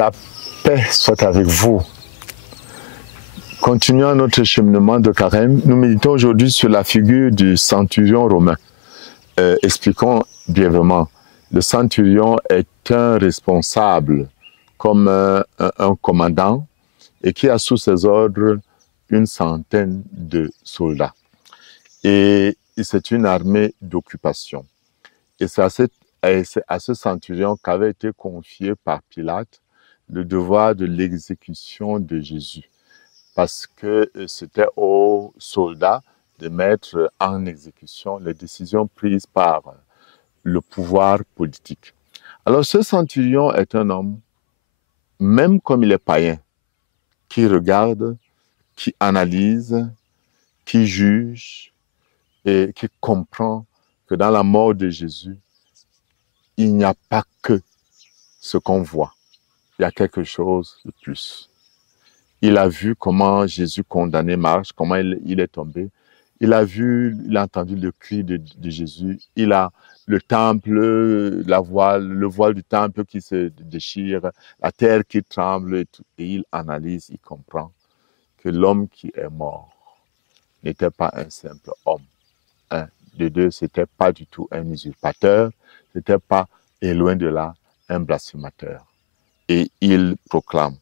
La paix soit avec vous. Continuons notre cheminement de carême. Nous méditons aujourd'hui sur la figure du centurion romain. Expliquons brièvement. Le centurion est un responsable, comme un commandant, et qui a sous ses ordres une centaine de soldats. Et c'est une armée d'occupation. Et c'est à ce centurion qu'avait été confié par Pilate le devoir de l'exécution de Jésus. Parce que c'était aux soldats de mettre en exécution les décisions prises par le pouvoir politique. Alors ce centurion est un homme, même comme il est païen, qui regarde, qui analyse, qui juge et qui comprend que dans la mort de Jésus, il n'y a pas que ce qu'on voit. Il y a quelque chose de plus. Il a vu comment Jésus condamné marche, comment il est tombé. Il a entendu le cri de Jésus. Il a le temple, le voile du temple qui se déchire, la terre qui tremble, et il analyse, il comprend que l'homme qui est mort n'était pas un simple homme. Un de deux, c'était pas du tout un usurpateur, c'était pas, et loin de là, un blasphémateur. Et il proclame,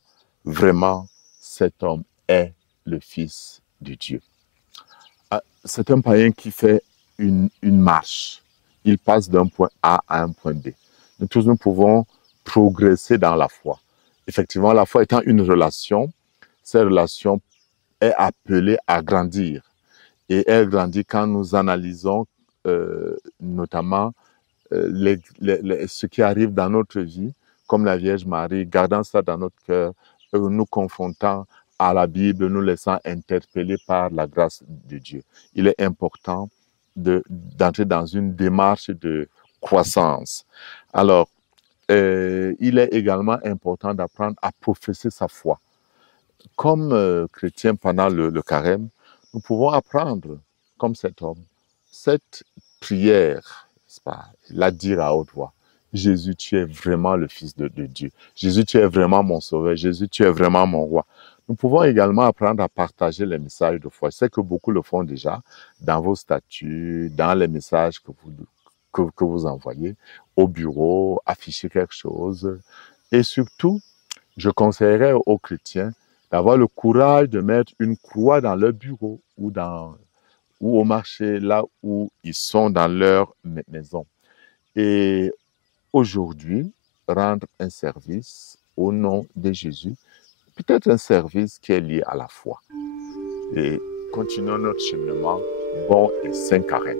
vraiment, cet homme est le Fils de Dieu. C'est un païen qui fait une marche. Il passe d'un point A à un point B. Nous tous, nous pouvons progresser dans la foi. Effectivement, la foi étant une relation, cette relation est appelée à grandir. Et elle grandit quand nous analysons notamment ce qui arrive dans notre vie, comme la Vierge Marie, gardant ça dans notre cœur, nous confrontant à la Bible, nous laissant interpeller par la grâce de Dieu. Il est important d'entrer dans une démarche de croissance. Alors, il est également important d'apprendre à professer sa foi. Comme chrétiens pendant le carême, nous pouvons apprendre, comme cet homme, cette prière, la dire à haute voix. Jésus, tu es vraiment le Fils de Dieu. Jésus, tu es vraiment mon Sauveur. Jésus, tu es vraiment mon Roi. Nous pouvons également apprendre à partager les messages de foi. Je sais que beaucoup le font déjà dans vos statuts, dans les messages que vous envoyez au bureau, afficher quelque chose. Et surtout, je conseillerais aux chrétiens d'avoir le courage de mettre une croix dans leur bureau ou au marché, là où ils sont dans leur maison. Et aujourd'hui, rendre un service au nom de Jésus, peut-être un service qui est lié à la foi. Et continuons notre cheminement, bon et saint carême.